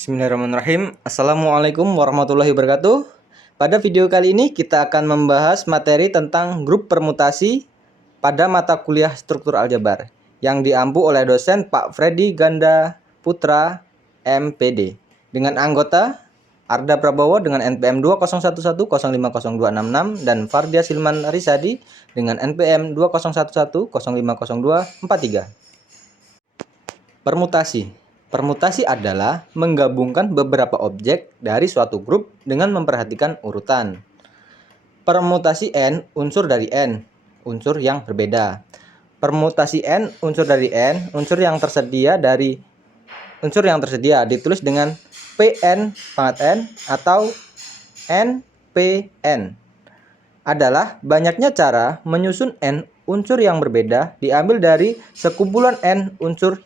Bismillahirrahmanirrahim. Assalamualaikum warahmatullahi wabarakatuh. Pada video kali ini kita akan membahas materi tentang grup permutasi pada mata kuliah struktur aljabar yang diampu oleh dosen Pak Freddy Ganda Putra MPD dengan anggota Arda Prabowo dengan NPM 20110500266 dan Fardia Silman Risadi dengan NPM 20110500243. Permutasi adalah menggabungkan beberapa objek dari suatu grup dengan memperhatikan urutan. Permutasi N unsur dari N, unsur yang berbeda. Permutasi N unsur dari N, unsur yang tersedia ditulis dengan Pn pangkat N atau NPN. Adalah banyaknya cara menyusun N unsur yang berbeda diambil dari sekumpulan N unsur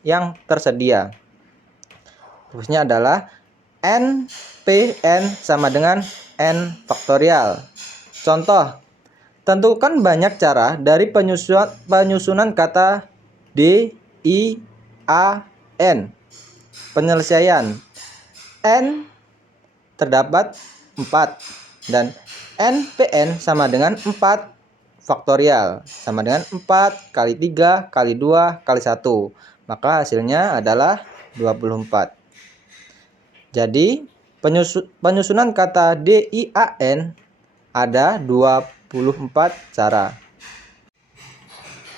yang tersedia. Rumusnya adalah NPN sama dengan N faktorial. Contoh, tentukan banyak cara dari penyusunan kata D, I, A, N. Penyelesaian N terdapat 4 dan NPN sama dengan 4 faktorial sama dengan 4 kali 3 kali 2 kali 1. Maka hasilnya adalah 24. Jadi penyusunan kata DIAN ada 24 cara.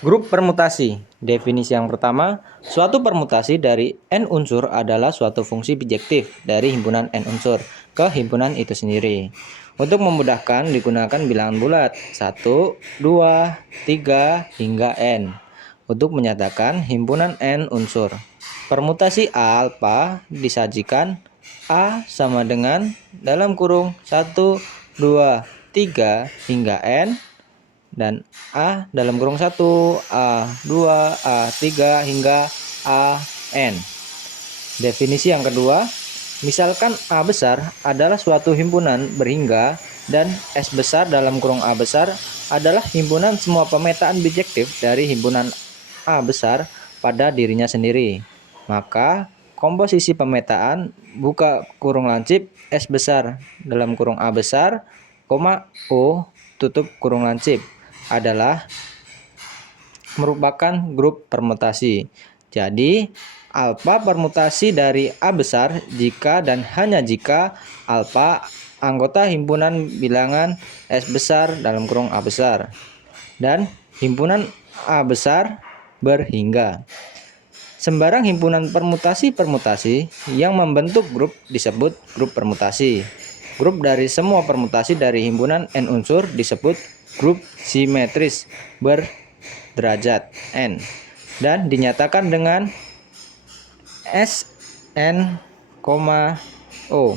Grup permutasi. Definisi yang pertama, suatu permutasi dari N unsur adalah suatu fungsi bijektif dari himpunan N unsur ke himpunan itu sendiri. Untuk memudahkan digunakan bilangan bulat 1, 2, 3 hingga N. Untuk menyatakan himpunan N unsur, permutasi alfa disajikan A sama dengan dalam kurung 1, 2, 3 hingga N dan A dalam kurung 1, A2, A3 hingga AN. Definisi yang kedua, misalkan A besar adalah suatu himpunan berhingga dan S besar dalam kurung A besar adalah himpunan semua pemetaan bijektif dari himpunan A besar pada dirinya sendiri. Maka komposisi pemetaan buka kurung lancip S besar dalam kurung A besar, O tutup kurung lancip adalah merupakan grup permutasi. Jadi alfa permutasi dari A besar jika dan hanya jika alfa anggota himpunan bilangan S besar dalam kurung A besar dan himpunan A besar berhingga. Sembarang himpunan permutasi yang membentuk grup disebut grup permutasi. Grup dari semua permutasi dari himpunan N unsur disebut grup simetris berderajat N dan dinyatakan dengan Sn, O.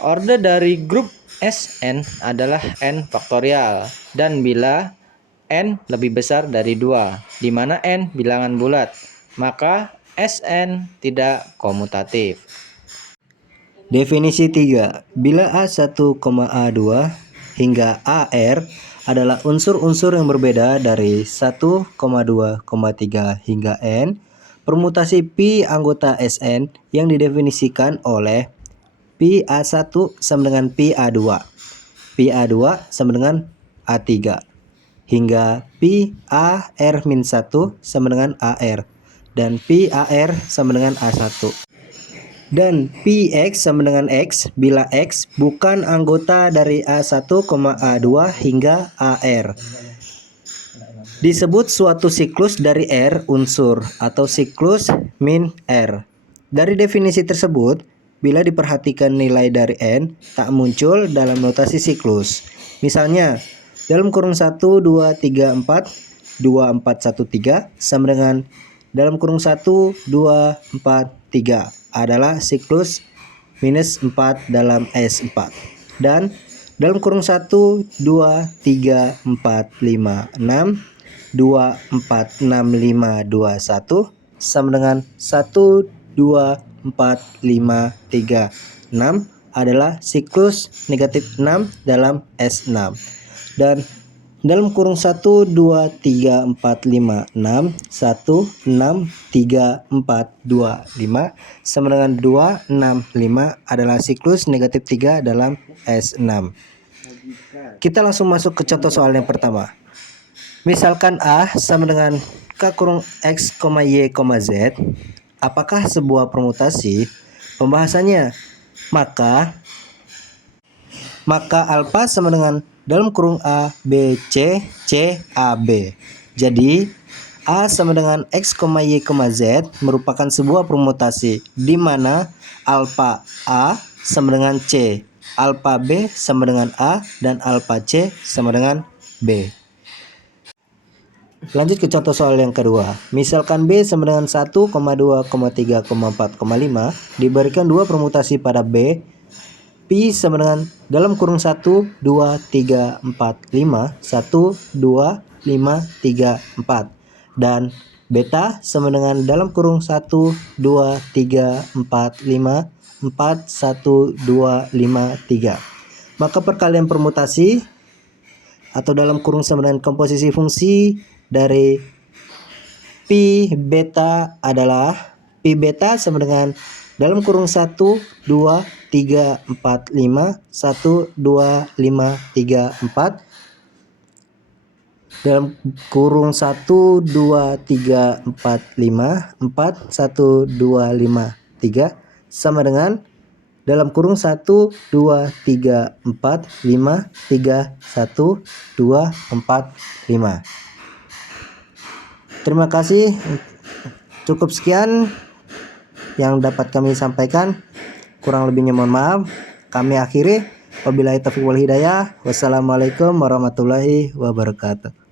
Orde dari grup Sn adalah N faktorial dan bila N lebih besar dari 2, di mana N bilangan bulat, maka Sn tidak komutatif. Definisi 3. Bila A1, A2 hingga AR adalah unsur-unsur yang berbeda dari 1, 2, 3 hingga N, permutasi Pi anggota Sn yang didefinisikan oleh Pi A1 sama dengan Pi A2, Pi A2 sama dengan A3, hingga Pi AR-1 sama dengan AR, dan Pi AR sama dengan A1. Dan Pi X sama dengan X bila X bukan anggota dari A1, A2 hingga AR. Disebut suatu siklus dari R unsur atau siklus min R. Dari definisi tersebut, bila diperhatikan nilai dari N tak muncul dalam notasi siklus. Misalnya, dalam kurung 1, 2, 3, 4, 2, 4, 1, 3 sama dengan dalam kurung 1, 2, 4, 3 adalah siklus minus 4 dalam S4. Dan dalam kurung 1, 2, 3, 4, 5, 6, 2, 4, 6, 5, 2, 1 sama dengan 1, 2, 4, 5, 3, 6 adalah siklus negatif 6 dalam S6. Dan dalam kurung 1, 2, 3, 4, 5, 6, 1, 6, 3, 4, 2, 5 sama dengan 2, 6, 5 adalah siklus negatif 3 dalam S6. Kita langsung masuk ke contoh soal yang pertama. Misalkan A sama dengan K kurung X, Y, Z. Apakah sebuah permutasi? Pembahasannya, maka alfa sama dengan dalam kurung A, B, C, A, B. Jadi A sama dengan X, Y, Z merupakan sebuah permutasi di mana alfa A sama dengan C, alfa B sama dengan A, dan alfa C sama dengan B. Lanjut ke contoh soal yang kedua. Misalkan B sama dengan 1, 2, 3, 4, 5 diberikan dua permutasi pada B. Pi sama dengan dalam kurung 1, 2, 3, 4, 5 1, 2, 5, 3, 4 dan beta sama dengan dalam kurung 1, 2, 3, 4, 5 4, 1, 2, 5, 3. Maka perkalian permutasi atau dalam kurung sama dengan komposisi fungsi dari pi beta adalah pi beta sama dengan dalam kurung 1, 2, 3, 4, 5 1, 2, 5, 3, 4 dalam kurung 1, 2, 3, 4, 5 4, 1, 2, 5, 3 sama dengan dalam kurung 1, 2, 3, 4, 5 3, 1, 2, 4, 5. Terima kasih. Cukup sekian yang dapat kami sampaikan. Kurang lebihnya mohon maaf. Kami akhiri. Wabillahi taufiq wal hidayah. Wassalamualaikum warahmatullahi wabarakatuh.